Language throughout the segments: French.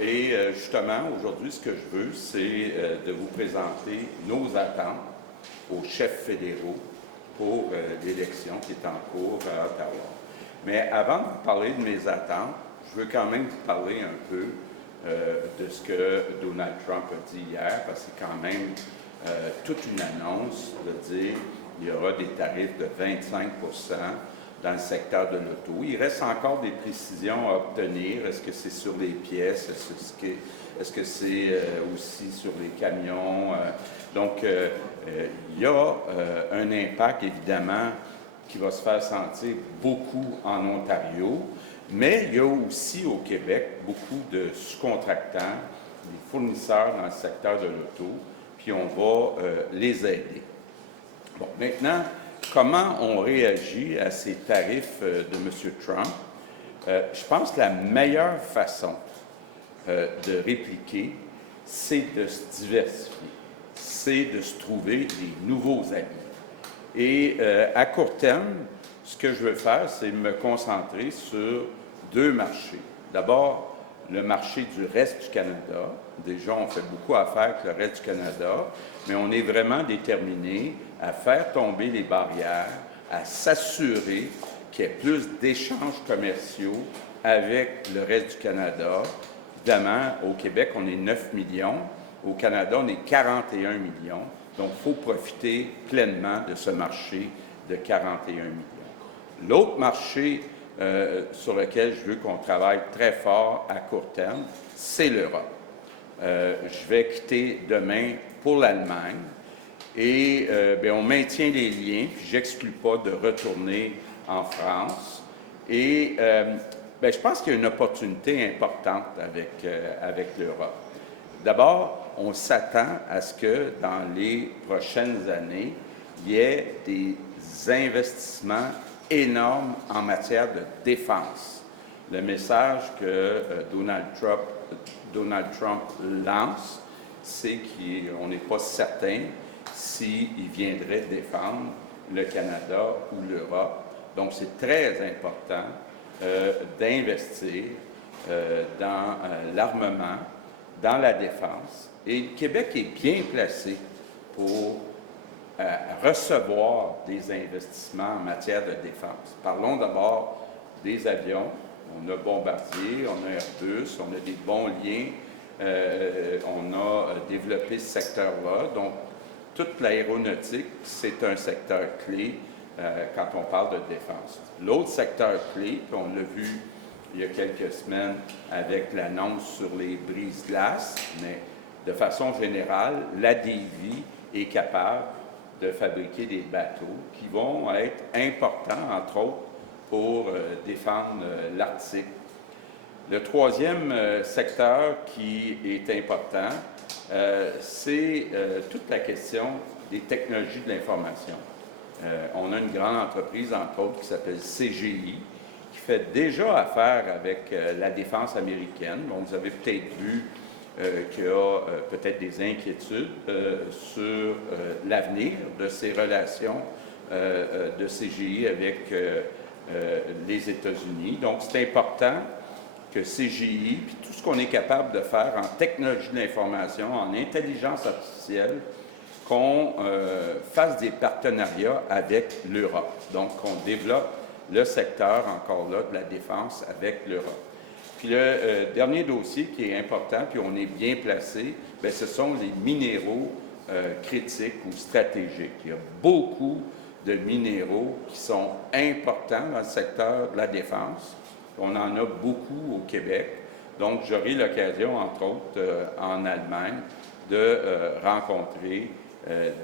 Et justement, aujourd'hui, ce que je veux, c'est de vous présenter nos attentes aux chefs fédéraux pour l'élection qui est en cours à Ottawa. Mais avant de vous parler de mes attentes, je veux quand même vous parler un peu de ce que Donald Trump a dit hier, parce que c'est quand même toute une annonce de dire qu'il y aura des tarifs de 25 dans le secteur de l'auto. Il reste encore des précisions à obtenir. Est-ce que c'est sur les pièces? Est-ce que c'est aussi sur les camions? Donc, il y a un impact, évidemment, qui va se faire sentir beaucoup en Ontario, mais il y a aussi au Québec beaucoup de sous-contractants, des fournisseurs dans le secteur de l'auto, puis on va les aider. Bon, maintenant, comment on réagit à ces tarifs de M. Trump? Je pense que la meilleure façon de répliquer, c'est de se diversifier, c'est de se trouver des nouveaux amis. Et à court terme, ce que je veux faire, c'est me concentrer sur deux marchés. D'abord, le marché du reste du Canada. Déjà, on fait beaucoup affaire avec le reste du Canada, mais on est vraiment déterminé à faire tomber les barrières, à s'assurer qu'il y ait plus d'échanges commerciaux avec le reste du Canada. Évidemment, au Québec, on est 9 millions. Au Canada, on est 41 millions. Donc, il faut profiter pleinement de ce marché de 41 millions. L'autre marché sur lequel je veux qu'on travaille très fort à court terme, c'est l'Europe. Je vais quitter demain pour l'Allemagne et on maintient les liens, puis je n'exclus pas de retourner en France. Et je pense qu'il y a une opportunité importante avec l'Europe. D'abord, on s'attend à ce que dans les prochaines années, il y ait des investissements énormes en matière de défense. Le message que Donald Trump lance, c'est qu'on n'est pas certain s'il viendrait défendre le Canada ou l'Europe. Donc, c'est très important d'investir dans l'armement, dans la défense. Et le Québec est bien placé pour recevoir des investissements en matière de défense. Parlons d'abord des avions. On a Bombardier, on a Airbus, on a des bons liens. On a développé ce secteur-là. Donc, toute l'aéronautique, c'est un secteur clé quand on parle de défense. L'autre secteur clé, puis on l'a vu il y a quelques semaines avec l'annonce sur les brise-glaces, mais de façon générale, la Navy est capable de fabriquer des bateaux qui vont être importants, entre autres, pour défendre l'Arctique. Le troisième secteur qui est important, c'est toute la question des technologies de l'information. On a une grande entreprise, entre autres, qui s'appelle CGI, qui fait déjà affaire avec la défense américaine. Donc, vous avez peut-être vu qu'il y a peut-être des inquiétudes sur l'avenir de ces relations de CGI avec les États-Unis. Donc, c'est important que CGI, puis tout ce qu'on est capable de faire en technologie de l'information, en intelligence artificielle, qu'on fasse des partenariats avec l'Europe. Donc, qu'on développe le secteur, encore là, de la défense avec l'Europe. Puis le dernier dossier qui est important, puis on est bien placé, bien, ce sont les minéraux critiques ou stratégiques. Il y a beaucoup de minéraux qui sont importants dans le secteur de la défense. On en a beaucoup au Québec. Donc, j'aurai l'occasion, entre autres, en Allemagne, de rencontrer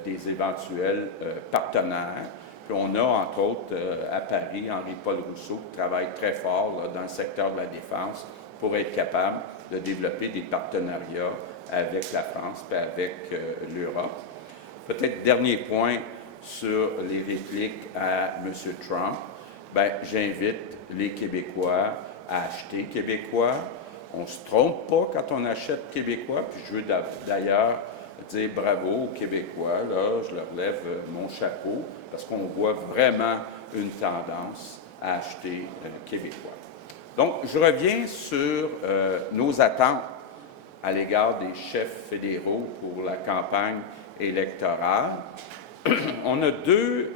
des éventuels partenaires. Puis on a, entre autres, à Paris, Henri-Paul Rousseau, qui travaille très fort là, dans le secteur de la défense pour être capable de développer des partenariats avec la France et avec l'Europe. Peut-être dernier point sur les répliques à M. Trump. Bien, j'invite les Québécois à acheter québécois. On ne se trompe pas quand on achète québécois. Puis je veux d'ailleurs dire bravo aux Québécois. Là, je leur lève mon chapeau parce qu'on voit vraiment une tendance à acheter québécois. Donc, je reviens sur nos attentes à l'égard des chefs fédéraux pour la campagne électorale. On a deux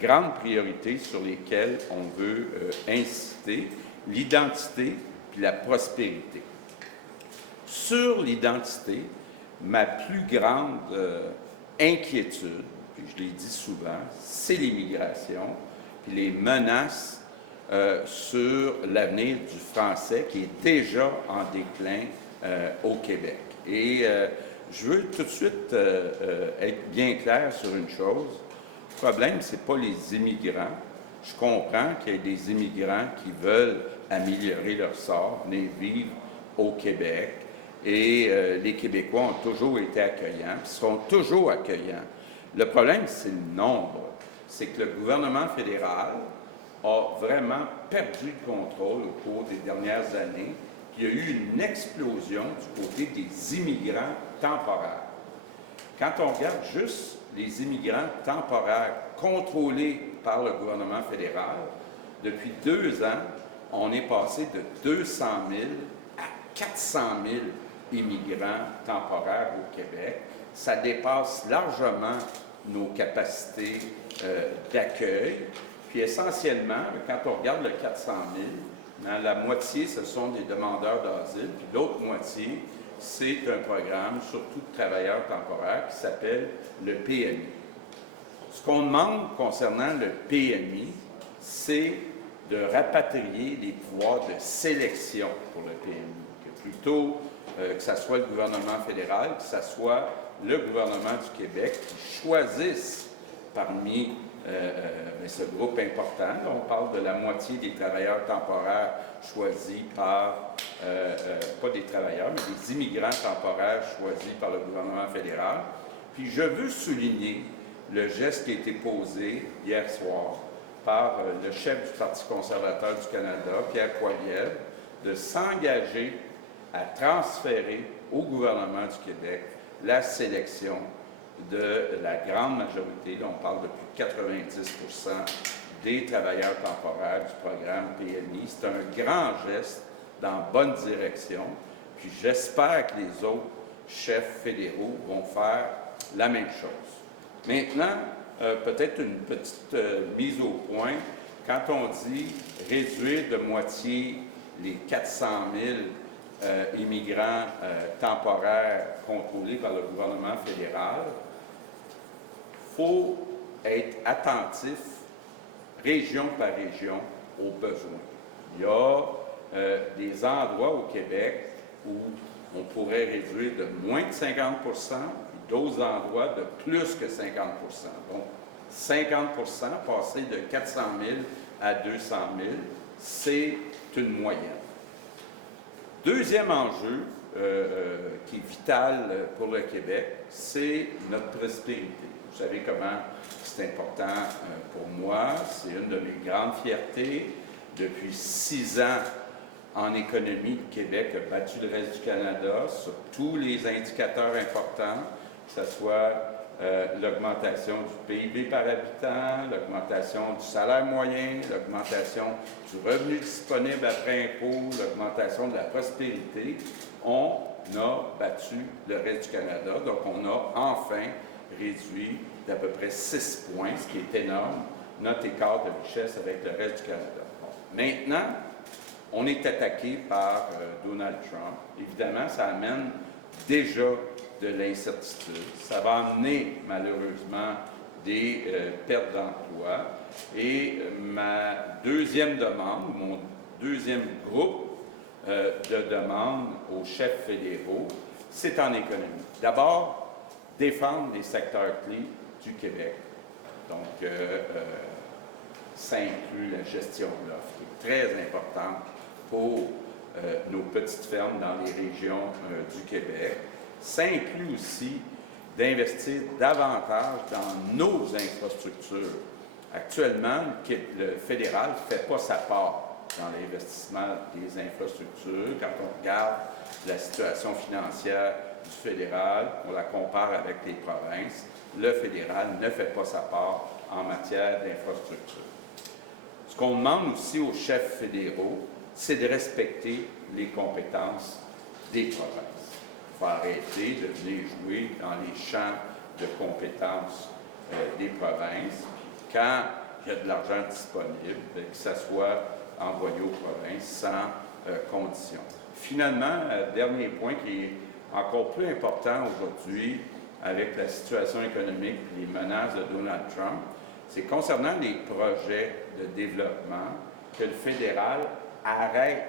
grandes priorités sur lesquelles on veut inciter, l'identité puis la prospérité. Sur l'identité, ma plus grande inquiétude, puis je l'ai dit souvent, c'est l'immigration, puis les menaces sur l'avenir du français qui est déjà en déclin au Québec. Et je veux tout de suite être bien clair sur une chose. Le problème, ce n'est pas les immigrants. Je comprends qu'il y ait des immigrants qui veulent améliorer leur sort, venir vivre au Québec. Et les Québécois ont toujours été accueillants, puis seront toujours accueillants. Le problème, c'est le nombre. C'est que le gouvernement fédéral a vraiment perdu le contrôle au cours des dernières années. Il y a eu une explosion du côté des immigrants temporaires. Quand on regarde juste les immigrants temporaires contrôlés par le gouvernement fédéral, depuis 2 ans, on est passé de 200 000 à 400 000 immigrants temporaires au Québec. Ça dépasse largement nos capacités d'accueil. Puis essentiellement, quand on regarde le 400 000, la moitié, ce sont des demandeurs d'asile, puis l'autre moitié, c'est un programme, surtout de travailleurs temporaires, qui s'appelle le PMI. Ce qu'on demande concernant le PMI, c'est de rapatrier les pouvoirs de sélection pour le PMI, que plutôt que ce soit le gouvernement fédéral, que ce soit le gouvernement du Québec qui choisisse parmi ce groupe important. Là, on parle de la moitié des travailleurs temporaires choisis par, pas des travailleurs, mais des immigrants temporaires choisis par le gouvernement fédéral. Puis je veux souligner le geste qui a été posé hier soir par le chef du Parti conservateur du Canada, Pierre Poilievre, de s'engager à transférer au gouvernement du Québec la sélection de la grande majorité, là on parle de plus de 90 des travailleurs temporaires du programme PMI. C'est un grand geste dans la bonne direction, puis j'espère que les autres chefs fédéraux vont faire la même chose. Maintenant, peut-être une petite mise au point. Quand on dit réduire de moitié les 400 000 immigrants temporaires contrôlés par le gouvernement fédéral, il faut être attentif, région par région, aux besoins. Il y a des endroits au Québec où on pourrait réduire de moins de 50 et d'autres endroits de plus que 50 Donc, 50 passer de 400 000 à 200 000, c'est une moyenne. Deuxième enjeu qui est vital pour le Québec, c'est notre prospérité. Vous savez comment c'est important pour moi. C'est une de mes grandes fiertés. Depuis 6 ans en économie, le Québec a battu le reste du Canada sur tous les indicateurs importants, que ce soit l'augmentation du PIB par habitant, l'augmentation du salaire moyen, l'augmentation du revenu disponible après impôt, l'augmentation de la prospérité. On a battu le reste du Canada, donc on a enfin réduit d'à peu près 6 points, ce qui est énorme, notre écart de richesse avec le reste du Canada. Bon. Maintenant, on est attaqué par Donald Trump. Évidemment, ça amène déjà de l'incertitude. Ça va amener, malheureusement, des pertes d'emploi. Et ma deuxième demande, mon deuxième groupe de demandes aux chefs fédéraux, c'est en économie. D'abord, défendre les secteurs clés du Québec. Donc, ça inclut la gestion de l'offre, qui est très importante pour nos petites fermes dans les régions du Québec. Ça inclut aussi d'investir davantage dans nos infrastructures. Actuellement, le fédéral ne fait pas sa part dans l'investissement des infrastructures. Quand on regarde la situation financière du fédéral, on la compare avec les provinces, le fédéral ne fait pas sa part en matière d'infrastructure. Ce qu'on demande aussi aux chefs fédéraux, c'est de respecter les compétences des provinces. Il faut arrêter de venir jouer dans les champs de compétences des provinces. Quand il y a de l'argent disponible, que ça soit envoyé aux provinces sans condition. Finalement, dernier point qui est encore plus important aujourd'hui avec la situation économique et les menaces de Donald Trump, c'est concernant les projets de développement que le fédéral arrête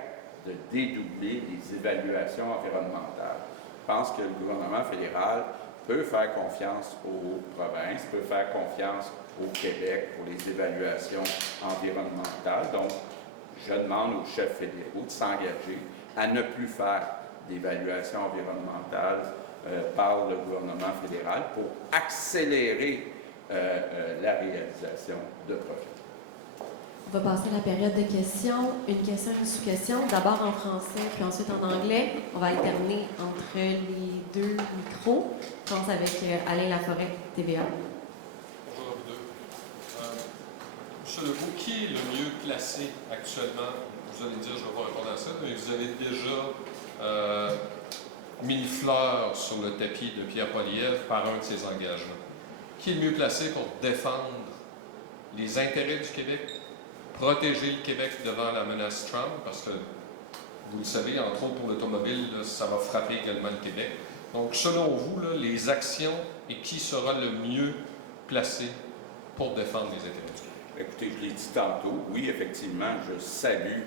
de dédoubler les évaluations environnementales. Je pense que le gouvernement fédéral peut faire confiance aux provinces, peut faire confiance au Québec pour les évaluations environnementales. Donc, je demande aux chefs fédéraux de s'engager à ne plus faire d'évaluation environnementale par le gouvernement fédéral pour accélérer la réalisation de projets. On va passer à la période de questions. Une question, une sous-question. D'abord en français, puis ensuite en anglais. On va alterner entre les deux micros. Je commence avec Alain Laforêt, TVA. Bonjour à vous deux. Monsieur Legault, qui est le mieux placé actuellement? Vous allez dire, je ne vais pas répondre à ça, mais vous avez déjà mis une fleur sur le tapis de Pierre Poilievre par un de ses engagements. Qui est le mieux placé pour défendre les intérêts du Québec, protéger le Québec devant la menace Trump, parce que, vous le savez, entre autres pour l'automobile, ça va frapper également le Québec. Donc, selon vous, là, les actions et qui sera le mieux placé pour défendre les intérêts du Québec? Écoutez, je l'ai dit tantôt, oui, effectivement, je salue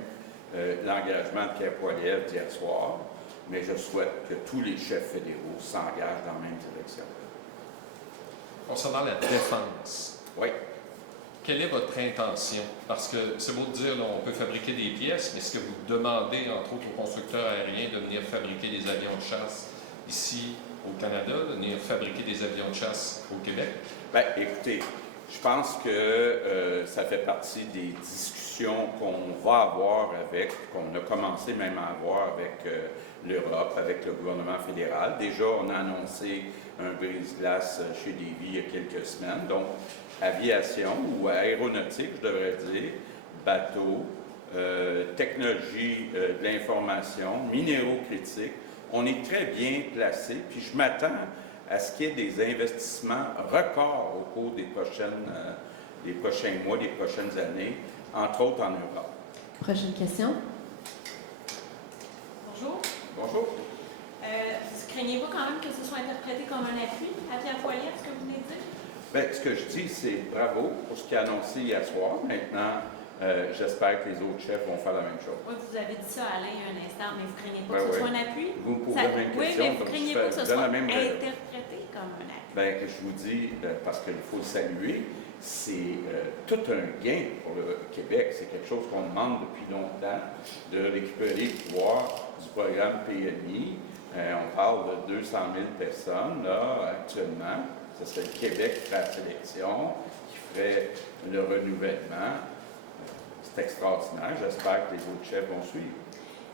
l'engagement de Pierre Poilievre d'hier soir, mais je souhaite que tous les chefs fédéraux s'engagent dans la même direction. Concernant la défense, oui. Quelle est votre intention? Parce que c'est beau de dire, là, on peut fabriquer des pièces, mais est-ce que vous demandez, entre autres, aux constructeurs aériens de venir fabriquer des avions de chasse ici au Canada, de venir fabriquer des avions de chasse au Québec? Bien, écoutez, je pense que ça fait partie des discussions qu'on va avoir qu'on a commencé même à avoir avec l'Europe, avec le gouvernement fédéral. Déjà, on a annoncé un brise-glace chez Lévis il y a quelques semaines. Donc, aviation ou aéronautique, je devrais dire, bateaux, technologie de l'information, minéraux critiques. On est très bien placé, puis je m'attends à ce qu'il y ait des investissements records au cours des prochains mois, des prochaines années, entre autres en Europe. Prochaine question. Bonjour. Bonjour. Craignez-vous quand même que ce soit interprété comme un appui à Pierre Poilievre, ce que vous venez de dire? Bien, ce que je dis, c'est bravo pour ce qu'il a annoncé hier soir. Maintenant, j'espère que les autres chefs vont faire la même chose. Oui, vous avez dit ça, Alain, il y a un instant, mais vous ne craignez pas Ben que ce oui. soit un appui? Vous me posez la même Oui, question. mais vous ne craignez pas que ce soit interprété comme un appui? Bien, je vous dis, parce qu'il faut le saluer, c'est tout un gain pour le Québec. C'est quelque chose qu'on demande depuis longtemps, de récupérer le pouvoir du programme PMI. On parle de 200 000 personnes, là, actuellement. Ce serait le Québec qui ferait la sélection, qui ferait le renouvellement. C'est extraordinaire. J'espère que les autres chefs vont suivre.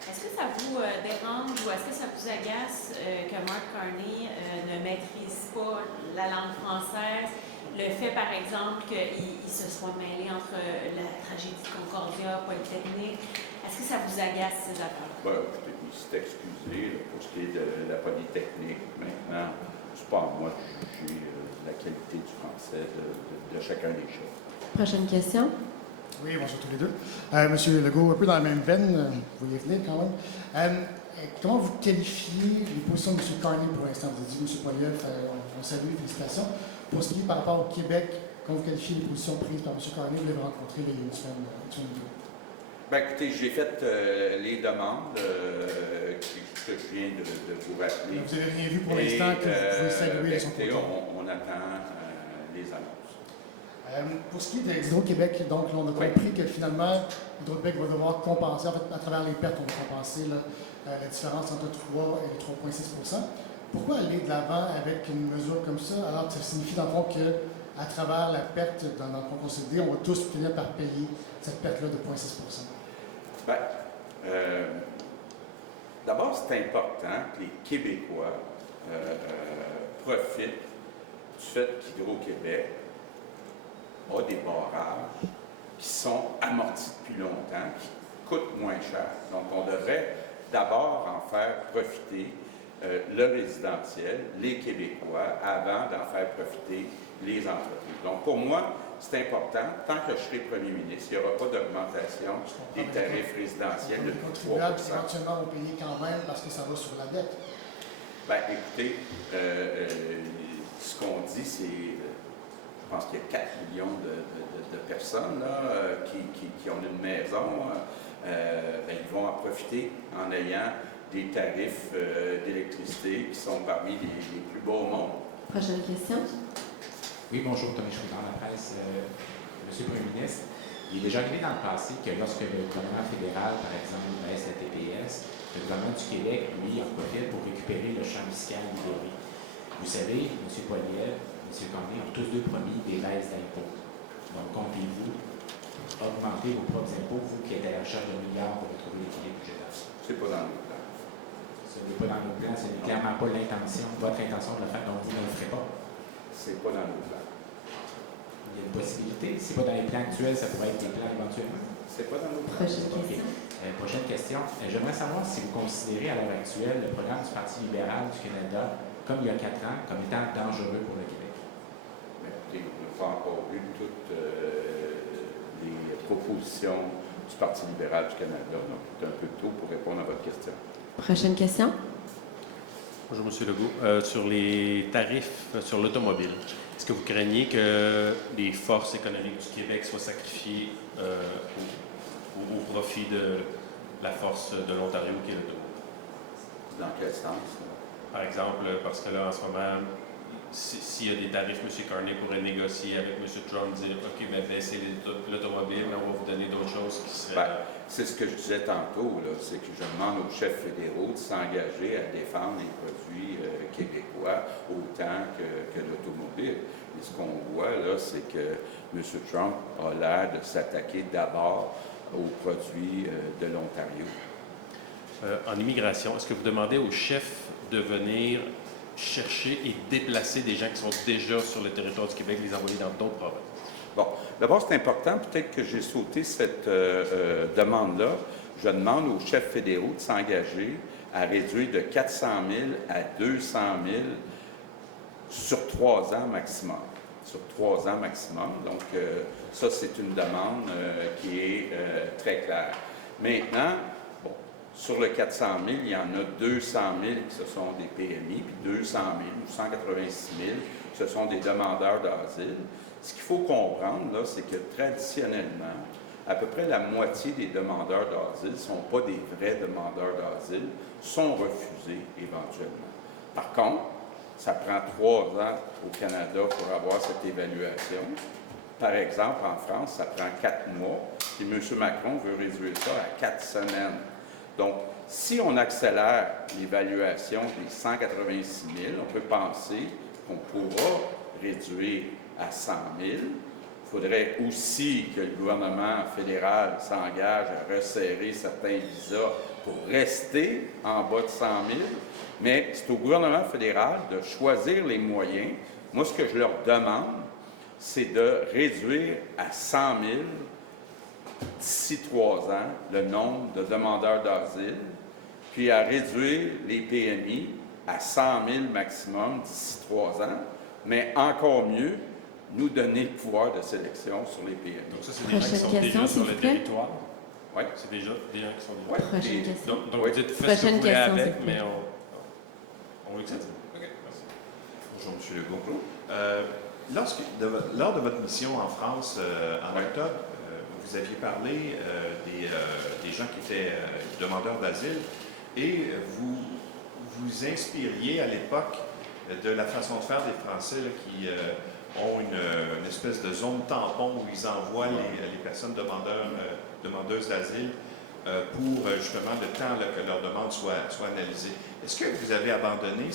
Est-ce que ça vous dérange ou est-ce que ça vous agace que Mark Carney ne maîtrise pas la langue française? Le fait, par exemple, qu'il se soit mêlé entre la tragédie de Concordia, Polytechnique, est-ce que ça vous agace, ces affaires-là? Bien, écoutez, il s'est excusé pour ce qui est de la Polytechnique. Maintenant, ce n'est pas à moi de juger la qualité du français de chacun des chefs. Prochaine question. Oui, bonjour tous les deux. Monsieur Legault, un peu dans la même veine, vous y venez quand même. Comment vous qualifiez les positions de M. Carney pour l'instant? Vous avez dit M. Poilievre, on salue, félicitations. Pour ce qui est par rapport au Québec, comment vous qualifiez les positions prises par M. Carney? Vous l'avez rencontré il y a une semaine. Bien, écoutez, j'ai fait les demandes que je viens de vous rappeler. Vous n'avez rien vu pour l'instant que vous pouvez saluer de son côté? On attend les annonces. Pour ce qui est d'Hydro-Québec, donc, là, on a compris que finalement, Hydro-Québec va devoir compenser, en fait, à travers les pertes, on va compenser là, la différence entre 3 et 3,6 %. Pourquoi aller de l'avant avec une mesure comme ça, alors que ça signifie, dans le fond, qu'à travers la perte dans le fonds consolidé, on va tous finir par payer cette perte-là de 0,6 %? Bien, d'abord, c'est important que les Québécois profitent du fait qu'Hydro-Québec a des barrages qui sont amortis depuis longtemps, qui coûtent moins cher. Donc, on devrait d'abord en faire profiter le résidentiel, les Québécois, avant d'en faire profiter les entreprises. Donc, pour moi, c'est important, tant que je serai premier ministre, il n'y aura pas d'augmentation des tarifs résidentiels de Les 3 contribuables, éventuellement, vont payer quand même parce que ça va sur la dette. Bien, écoutez, ce qu'on dit, c'est, je pense qu'il y a 4 millions de personnes là, qui ont une maison. Bien, ils vont en profiter en ayant des tarifs d'électricité qui sont parmi les plus bas au monde. Prochaine question. Oui, bonjour, Tony Chouin dans la presse. Monsieur le Premier ministre, il est déjà arrivé dans le passé que lorsque le gouvernement fédéral, par exemple, baisse la TPS, le gouvernement du Québec, lui, en profite pour récupérer le champ fiscal libéré. Vous savez, M. Poilievre, M. Cormier ont tous deux promis des baisses d'impôts. Donc, comptez-vous augmenter vos propres impôts, vous qui êtes à la recherche de milliards pour retrouver l'équilibre budgétaire? C'est pas dans nos plans. Ce n'est pas dans nos plans, ce n'est clairement pas l'intention, votre intention de le faire, donc vous ne le ferez pas. C'est pas dans nos plans. Il y a une possibilité. Si ce n'est pas dans les plans actuels, ça pourrait être des plans éventuellement. C'est pas dans nos plans. Prochaine OK. question. Prochaine question. J'aimerais savoir si vous considérez à l'heure actuelle le programme du Parti libéral du Canada, comme il y a 4 ans, comme étant dangereux pour le Québec. Mais écoutez, on n'a pas encore vu toutes les propositions du Parti libéral du Canada, donc c'est un peu tôt pour répondre à votre question. Prochaine question. Bonjour, M. Legault. Sur les tarifs sur l'automobile, est-ce que vous craignez que les forces économiques du Québec soient sacrifiées au profit de la force de l'Ontario qui est l'automobile? Dans quel sens? Par exemple, parce que là, en ce moment, s'il y a des tarifs, M. Carney pourrait négocier avec M. Trump, dire OK, bien, baissez l'automobile, mais on va vous donner d'autres choses qui seraient. Ben, c'est ce que je disais tantôt, là, c'est que je demande aux chefs fédéraux de s'engager à défendre les produits québécois autant que l'automobile. Et ce qu'on voit, là, c'est que M. Trump a l'air de s'attaquer d'abord aux produits de l'Ontario. En immigration, est-ce que vous demandez aux chefs de venir chercher et déplacer des gens qui sont déjà sur le territoire du Québec, les envoyer dans d'autres provinces? Bon, d'abord, c'est important, peut-être que j'ai sauté cette demande-là. Je demande aux chefs fédéraux de s'engager à réduire de 400 000 à 200 000 sur 3 ans maximum. Sur 3 ans maximum. Donc, ça, c'est une demande qui est très claire. Maintenant, bon, sur le 400 000, il y en a 200 000 qui ce sont des PMI, puis 200 000 ou 186 000 ce sont des demandeurs d'asile. Ce qu'il faut comprendre, là, c'est que traditionnellement, à peu près la moitié des demandeurs d'asile ne sont pas des vrais demandeurs d'asile, sont refusés éventuellement. Par contre, ça prend 3 ans au Canada pour avoir cette évaluation. Par exemple, en France, ça prend 4 mois, et M. Macron veut réduire ça à 4 semaines. Donc, si on accélère l'évaluation des 186 000, on peut penser qu'on pourra réduire à 100 000. Il faudrait aussi que le gouvernement fédéral s'engage à resserrer certains visas pour rester en bas de 100 000. Mais c'est au gouvernement fédéral de choisir les moyens. Moi, ce que je leur demande, c'est de réduire à 100 000 d'ici 3 ans le nombre de demandeurs d'asile, puis à réduire les PMI à 100 000 maximum d'ici 3 ans, mais encore mieux, nous donner le pouvoir de sélection sur les PMI. Donc ça, c'est des gens qui sont Prochaine déjà question, sur s'il le vous plaît. territoire? Oui. C'est déjà des gens qui sont déjà. Ouais, Prochaine les- question. Donc Oui. vous dites, faites ce que Prochaine vous voulez question, s'il avec, vous plaît. mais on veut que ça dure. OK, merci. Bonjour, M. Legault. Lors de votre mission en France en octobre, vous aviez parlé des gens qui étaient demandeurs d'asile et vous inspiriez à l'époque de la façon de faire des Français là, qui ont une espèce de zone tampon où ils envoient les personnes demandeuses d'asile pour justement le temps là, que leur demande soit analysée. Est-ce que vous avez abandonné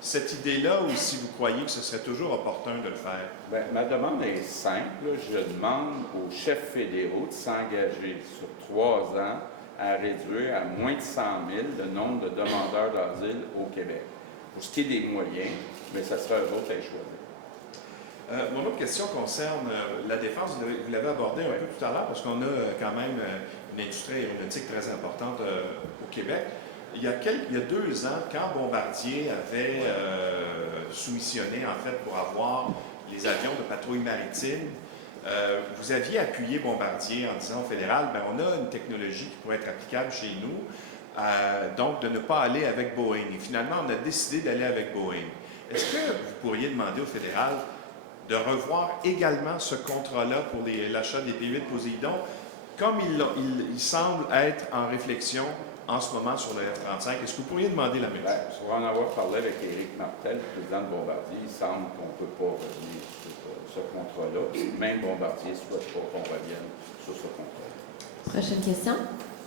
cette idée-là ou si vous croyez que ce serait toujours opportun de le faire? Bien, ma demande est simple. Je demande aux chefs fédéraux de s'engager sur 3 ans à réduire à moins de 100 000 le nombre de demandeurs d'asile au Québec. Pour ce qui est des moyens, mais ça sera eux autres à les choisir. Mon autre question concerne la défense. Vous l'avez abordé un peu tout à l'heure parce qu'on a quand même une industrie aéronautique très importante au Québec. Il y a 2 ans, quand Bombardier avait soumissionné en fait pour avoir les avions de patrouille maritime, vous aviez appuyé Bombardier en disant au fédéral, ben, on a une technologie qui pourrait être applicable chez nous, donc de ne pas aller avec Boeing. Et finalement, on a décidé d'aller avec Boeing. Est-ce que vous pourriez demander au fédéral de revoir également ce contrat-là pour l'achat des P-8 Poséidon, comme il semble être en réflexion en ce moment sur le F-35? Est-ce que vous pourriez demander la même chose? Pour en avoir parlé avec Éric Martel, le président de Bombardier, il semble qu'on ne peut pas revenir sur ce contrat-là. Même Bombardier ne souhaite pas qu'on revienne sur ce contrat-là. Prochaine question.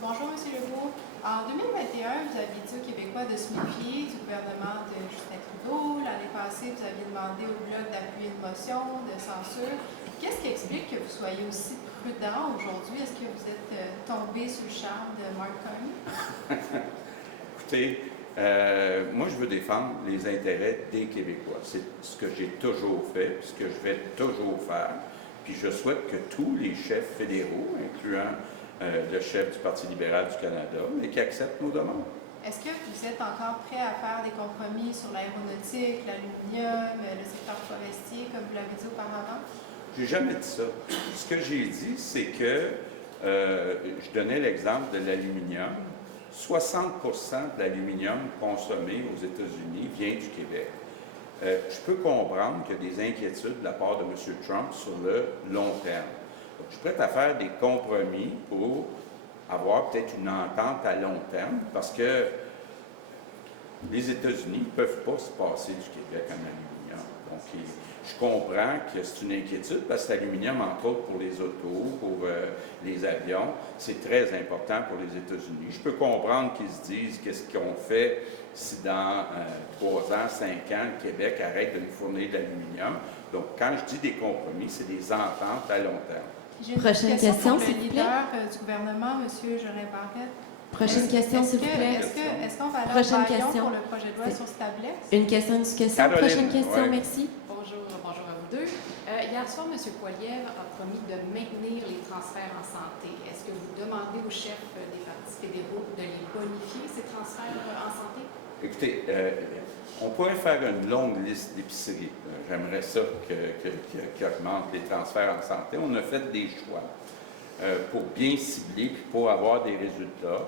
Bonjour, M. Legault. En 2021, vous aviez dit aux Québécois de se méfier du gouvernement de Justin Trudeau. L'année passée, vous aviez demandé au Bloc d'appuyer une motion de censure. Qu'est-ce qui explique que vous soyez aussi prudent aujourd'hui? Est-ce que vous êtes tombé sous le charme de Mark Carney? Écoutez, moi, je veux défendre les intérêts des Québécois. C'est ce que j'ai toujours fait, ce que je vais toujours faire. Puis je souhaite que tous les chefs fédéraux, incluant le chef du Parti libéral du Canada, mais qui acceptent nos demandes. Est-ce que vous êtes encore prêt à faire des compromis sur l'aéronautique, l'aluminium, le secteur forestier, comme vous l'avez dit auparavant? J'ai jamais dit ça. Ce que j'ai dit, c'est que, je donnais l'exemple de l'aluminium. 60 de l'aluminium consommé aux États-Unis vient du Québec. Je peux comprendre qu'il y a des inquiétudes de la part de M. Trump sur le long terme. Donc, je suis prêt à faire des compromis pour avoir peut-être une entente à long terme, parce que les États-Unis ne peuvent pas se passer du Québec en aluminium. Donc, je comprends que c'est une inquiétude, parce que l'aluminium, entre autres pour les autos, pour les avions, c'est très important pour les États-Unis. Je peux comprendre qu'ils se disent qu'est-ce qu'on fait si dans 3 ans, 5 ans, le Québec arrête de nous fournir de l'aluminium. Donc, quand je dis des compromis, c'est des ententes à long terme. J'ai une Prochaine question, pour s'il le vous plaît. leader du gouvernement, M. Jorin Barrette. Prochaine question, s'il vous plaît. Est-ce qu'on va aller Prochaine en baillon question. pour le projet de loi sur Stabilis? Une question, une question. Caroline, Prochaine question, ouais. merci. Bonjour à vous deux. Hier soir, M. Poilievre a promis de maintenir les transferts en santé. Est-ce que vous demandez aux chefs des partis fédéraux de les bonifier, ces transferts en santé? Écoutez, on pourrait faire une longue liste d'épiceries. J'aimerais ça qu'ils augmentent les transferts en santé. On a fait des choix pour bien cibler puis pour avoir des résultats.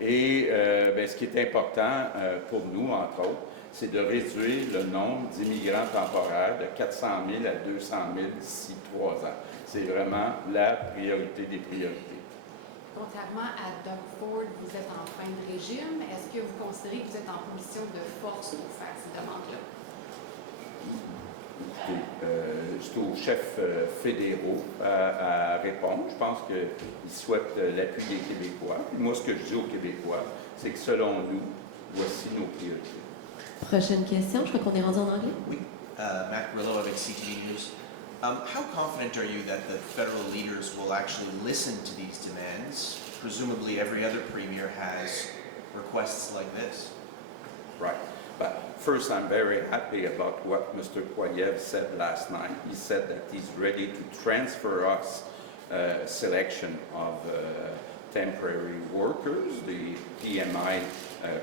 Et ce qui est important pour nous, entre autres, c'est de réduire le nombre d'immigrants temporaires de 400 000 à 200 000 d'ici 3 ans. C'est vraiment la priorité des priorités. Contrairement à Doug Ford, vous êtes en fin de régime. Est-ce que vous considérez que vous êtes en position de force pour faire ces demandes-là? C'est aux chefs fédéraux à répondre. Je pense qu'ils souhaitent l'appui des Québécois. Moi, ce que je dis aux Québécois, c'est que selon nous, voici nos priorités. Prochaine question. Je crois qu'on est rendu en anglais. Oui. Matt Grillo avec CTV News. How confident are you that the federal leaders will actually listen to these demands? Presumably every other premier has requests like this. Right. But first, I'm very happy about what Mr. Poilievre said last night. He said that he's ready to transfer us selection of temporary workers, the PMI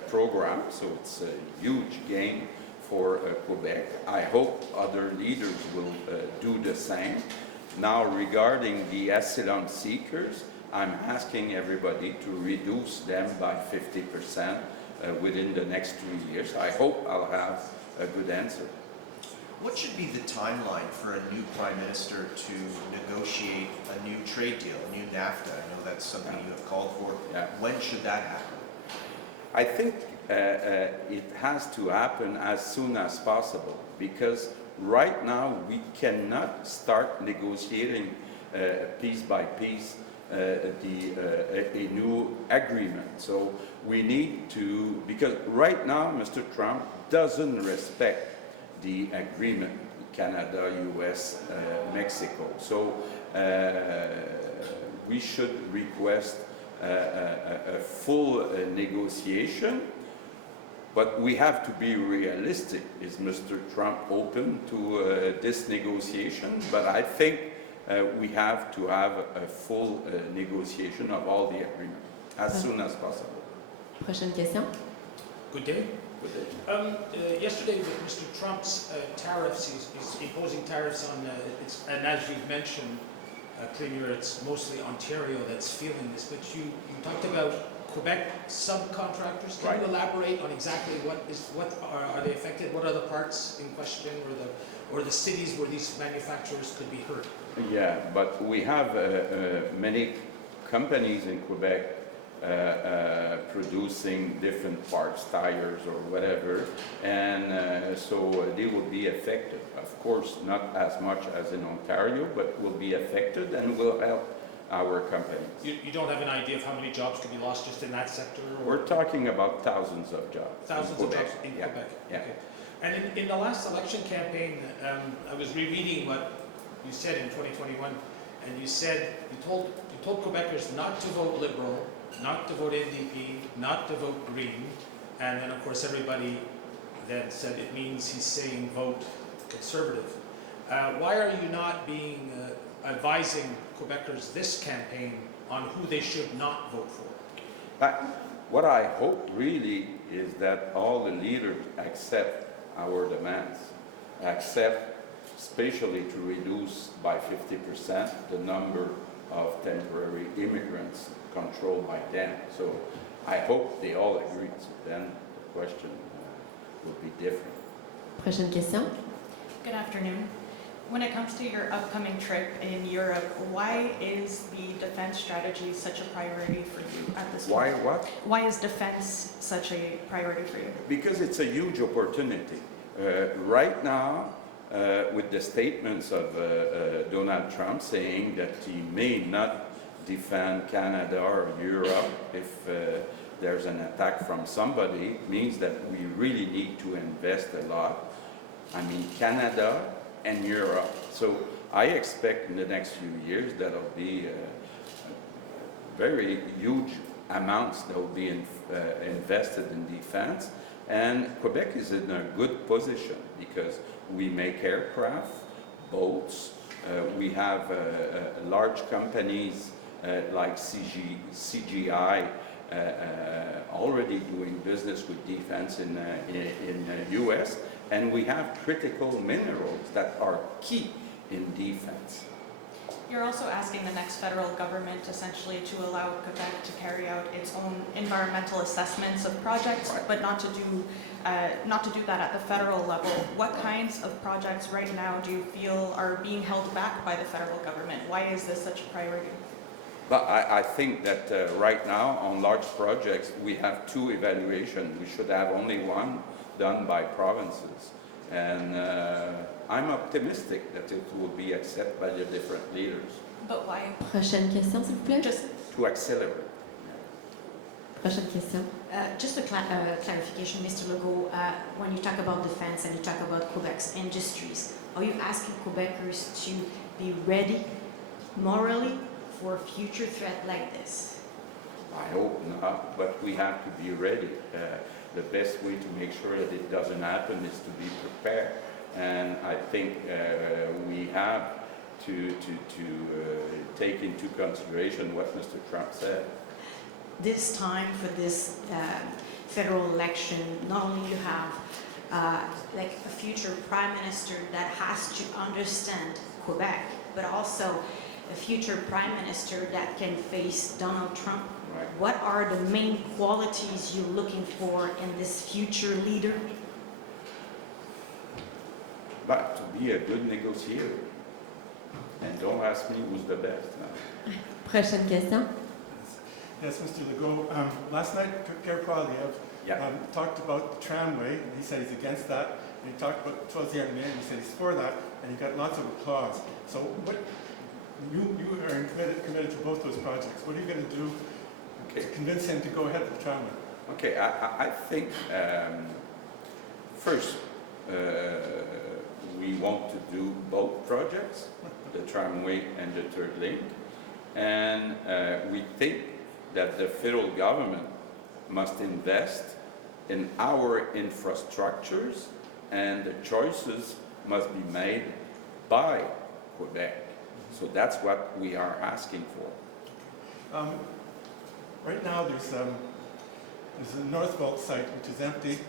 program. So it's a huge gain for Quebec. I hope other leaders will do the same. Now, regarding the asylum seekers, I'm asking everybody to reduce them by 50%. Within the next 2 years. I hope I'll have a good answer. What should be the timeline for a new prime minister to negotiate a new trade deal, a new NAFTA? I know that's something you have called for. Yeah. When should that happen? I think it has to happen as soon as possible, because right now we cannot start negotiating piece by piece a new agreement. So we need to, because right now Mr. Trump doesn't respect the agreement, Canada, US, Mexico. So we should request a full negotiation. But we have to be realistic. Is Mr. Trump open to this negotiation? But I think we have to have a full negotiation of all the agreement as soon as possible. Prochaine question. Good day. Good day. Yesterday, with Mr. Trump's tariffs, he's imposing tariffs on, and as you've mentioned, Premier, it's mostly Ontario that's feeling this, but you talked about Quebec subcontractors. Can you elaborate on exactly what are they affected? What are the parts in question, or the cities where these manufacturers could be hurt? Yeah, but we have many companies in Quebec producing different parts, tires or whatever, and so they will be affected. Of course, not as much as in Ontario, but will be affected and will help our companies. You don't have an idea of how many jobs could be lost just in that sector? Or? We're talking about thousands of jobs. Thousands of jobs in Quebec? Yeah. Okay. And in the last election campaign, I was rereading what you said in 2021, and you said, you told Quebecers not to vote Liberal, not to vote NDP, not to vote Green, and then of course everybody then said it means he's saying vote Conservative. Why are you not advising Quebecers this campaign on who they should not vote for? But what I hope really is that all the leaders accept our demands, accept especially to reduce by 50% the number of temporary immigrants controlled by them. So I hope they all agree. So then the question will be different. Prochaine question. Good afternoon. When it comes to your upcoming trip in Europe, why is the defense strategy such a priority for you at this point? Why what? Why is defense such a priority for you? Because it's a huge opportunity. Right now, with the statements of Donald Trump saying that he may not defend Canada or Europe if there's an attack from somebody, means that we really need to invest a lot. I mean, Canada and Europe. So I expect in the next few years that'll be very huge amounts that will be invested in defense. And Quebec is in a good position because we make aircraft, boats, we have large companies like CGI already doing business with defense in the US, and we have critical minerals that are key in defense. You're also asking the next federal government essentially to allow Quebec to carry out its own environmental assessments of projects, right, but not to do that at the federal level. What kinds of projects right now do you feel are being held back by the federal government? Why is this such a priority? But I think that right now on large projects we have two evaluations. We should have only one done by provinces. And I'm optimistic that it will be accepted by the different leaders. But why? Prochaine question, s'il vous plaît. Just to accelerate. Prochaine question. Just a clarification, Mr. Legault. When you talk about defense and you talk about Quebec's industries, are you asking Quebecers to be ready morally for a future threat like this? I hope not, but we have to be ready. The best way to make sure that it doesn't happen is to be prepared. And I think we have to take into consideration what Mr. Trump said. This time for this federal election, not only you have like a future prime minister that has to understand Quebec, but also a future prime minister that can face Donald Trump. Right. What are the main qualities you're looking for in this future leader? But to be a good negotiator. And don't ask me who's the best. No. Prochaine question. Yes, Mr. Legault. Last night, Pierre Poilievre talked about the tramway, and he said he's against that. And he talked about troisième lien, and he said he's for that, and he got lots of applause. So what? You are committed to both those projects. What are you going to do to convince him to go ahead with the tramway? Okay, I think first we want to do both projects, the tramway and the third link, and we think that the federal government must invest in our infrastructures, and the choices must be made by Quebec. So that's what we are asking for. Right now, there's a Northvolt site which is empty.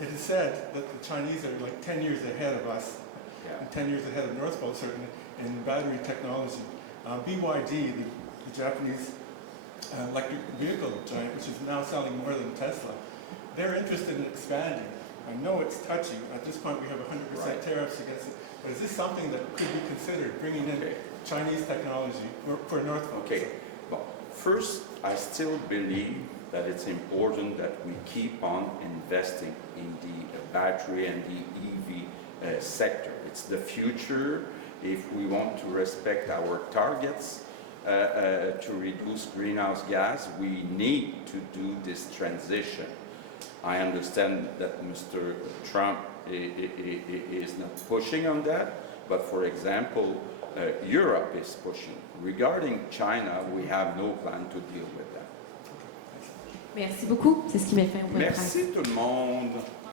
It is said that the Chinese are like 10 years ahead of us, and 10 years ahead of Northvolt certainly, in battery technology. BYD, the Japanese electric vehicle giant, which is now selling more than Tesla, they're interested in expanding. I know it's touchy. At this point, we have 100% tariffs against it. But is this something that could be considered, bringing in Chinese technology for Northvolt? Okay. Well, first, I still believe that it's important that we keep on investing in the battery and the EV sector. It's the future. If we want to respect our targets to reduce greenhouse gas, we need to do this transition. I understand that Mr. Trump is not pushing on that, but for example, Europe is pushing. Regarding China, we have no plan to deal with that. Merci beaucoup. C'est ce qui met fin au point de presse. Merci tout le monde.